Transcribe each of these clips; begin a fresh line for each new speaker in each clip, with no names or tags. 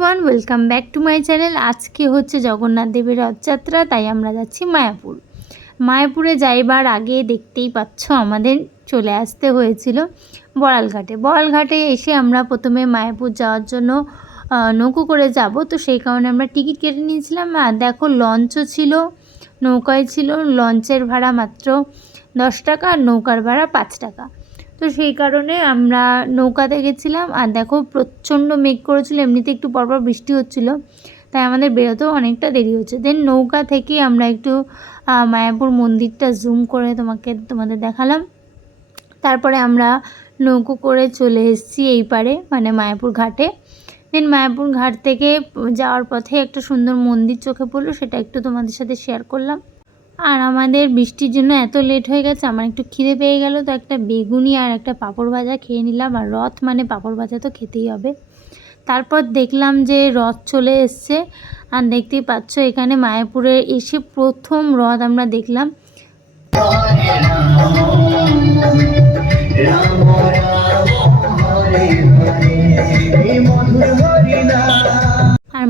Everyone welcome back to my channel আজকে হচ্ছে জগন্নাথ দেবের রথযাত্রা, তাই আমরা যাচ্ছি মায়াপুর। মায়াপুরে যাইবার আগে দেখতেই পাচ্ছ, আমাদের চলে আসতে হয়েছিল বড়ালঘাটে। বড়ালঘাটে এসে আমরা প্রথমে মায়াপুর যাওয়ার জন্য নৌকো করে যাব। তো সেই কারণে আমরা টিকিট কেটে নিয়েছিলাম। আর দেখো, লঞ্চও ছিল, নৌকায় ছিল। লঞ্চের ভাড়া মাত্র দশ টাকা আর নৌকার ভাড়া পাঁচ টাকা। তো সেই কারণে আমরা নৌকাতে গেছিলাম আর দেখো প্রচণ্ড মেঘ করেছিল, এমনিতে একটু পরপর বৃষ্টি হচ্ছিল, তাই আমাদের বেরোতেও অনেকটা দেরি হচ্ছে দেন নৌকা থেকে আমরা একটু মায়াপুর মন্দিরটা জুম করে তোমাকে, তোমাদের দেখালাম। তারপরে আমরা নৌকো করে চলে এসেছি এই পারে মানে মায়াপুর ঘাটে। দেন মায়াপুর ঘাট থেকে যাওয়ার পথে একটা সুন্দর মন্দির চোখে পড়ল, সেটা একটু তোমাদের সাথে শেয়ার করলাম। আর আমাদের বৃষ্টির জন্য এত লেট হয়ে গেছে, আমার একটু খিদে পেয়ে গেল, তো একটা বেগুনি আর একটা পাঁপড় ভাজা খেয়ে নিলাম। আর রথ মানে পাঁপড় ভাজা তো খেতেই হবে। তারপর দেখলাম যে রথ চলে এসছে, আর দেখতেই পাচ্ছ এখানে মায়াপুরে এসে প্রথম রথ আমরা দেখলাম। আর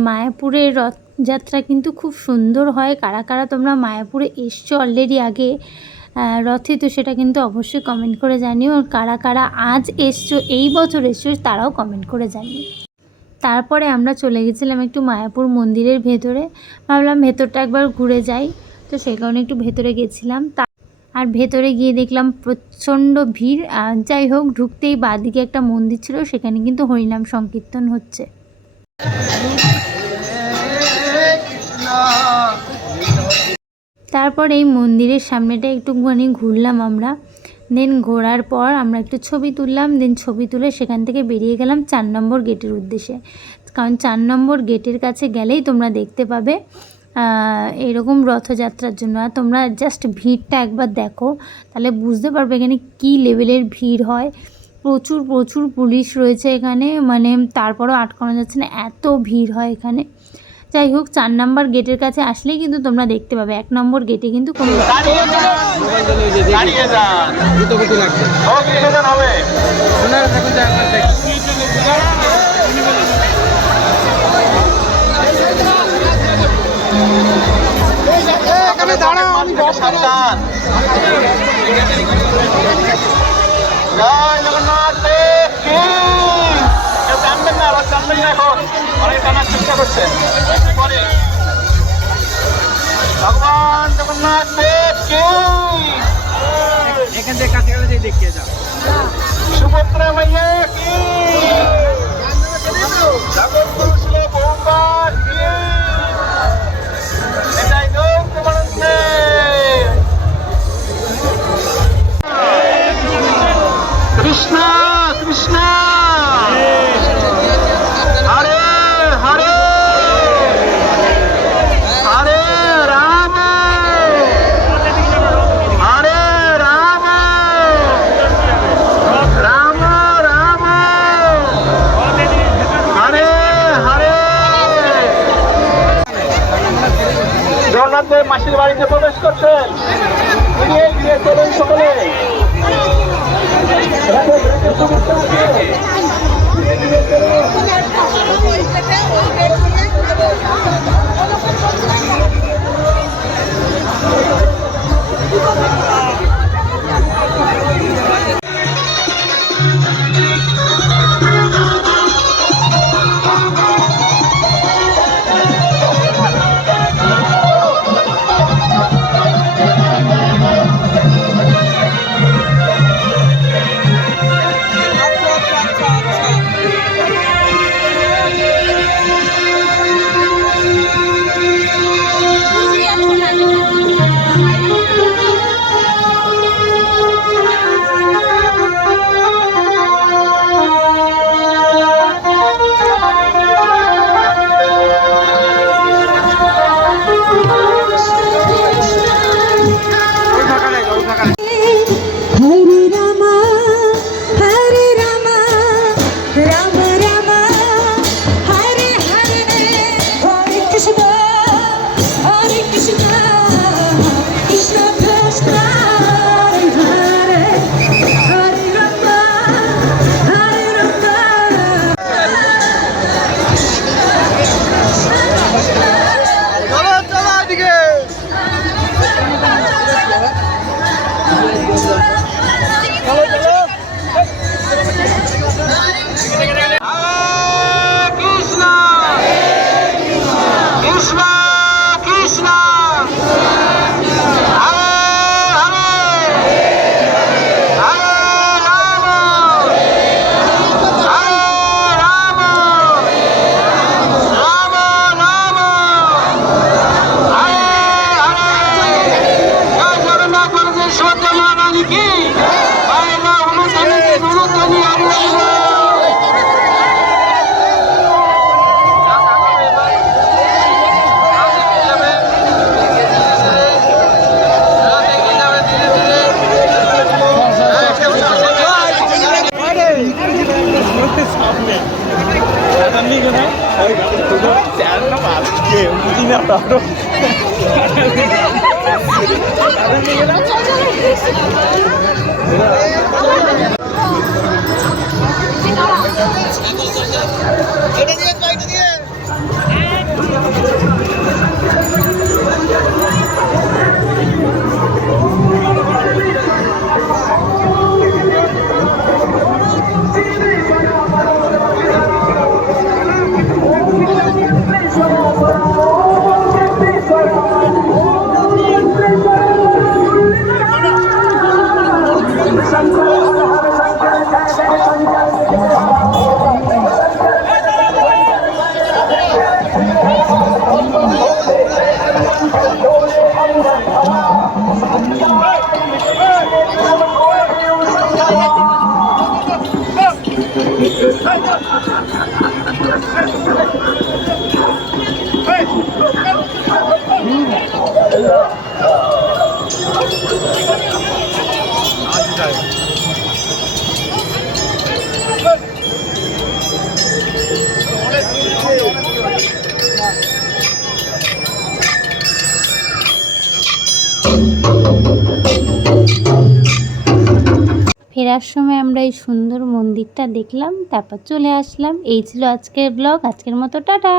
মায়াপুরের রথযাত্রা কিন্তু খুব সুন্দর হয়। কারা কারা তোমরা মায়াপুরে এসছো অলরেডি আগে রথে, তো সেটা কিন্তু অবশ্যই কমেন্ট করে জানিও। আর কারা কারা আজ এসছো, এই বছর এসছো, তারাও কমেন্ট করে জানিও। তারপরে আমরা চলে গেছিলাম একটু মায়াপুর মন্দিরের ভেতরে। ভাবলাম ভেতরটা একবার ঘুরে যাই, তো সেই কারণে একটু ভেতরে গেছিলাম। তা আর ভেতরে গিয়ে দেখলাম প্রচণ্ড ভিড়। যাই হোক, ঢুকতেই বাদিকে একটা মন্দির ছিল, সেখানে কিন্তু হরিনাম সংকীর্তন হচ্ছে। তারপর এই মন্দিরের সামনেটা একটুখানি ঘুরলাম আমরা। দেন ঘোরার পর আমরা একটু ছবি তুললাম দেন ছবি তুলে সেখান থেকে বেরিয়ে গেলাম চার নম্বর গেটের উদ্দেশ্যে। কারণ চার নম্বর গেটের কাছে গেলেই তোমরা দেখতে পাবে এরকম রথযাত্রার জন্য। আর তোমরা জাস্ট ভিড়টা একবার দেখো, তাহলে বুঝতে পারবে এখানে কী লেভেলের ভিড় হয়। প্রচুর প্রচুর পুলিশ রয়েছে এখানে। মানে তারপরও আটকানো যাচ্ছে না, এত ভিড় হয় এখানে। যাই হোক, চার নম্বর গেটের কাছে আসলেই কিন্তু তোমরা দেখতে পাবে। এক নম্বর গেটে কিন্তু কোনো
আমি জয় জগন্নাথ কেউ জানবেন না আবার জানবেন না এখন অনেক জানার ভগবান জগন্নাথ দেব
এখান থেকে কাছে কাছে দেখিয়ে যাও।
সুভদ্রা মাইয়া কি? করছেন। সত্য মারানি কি?
ফেরার সময় আমরা এই সুন্দর মন্দিরটা দেখলাম, তারপর চলে আসলাম। এই ছিল আজকের ব্লগ আজকের মতো, টাটা!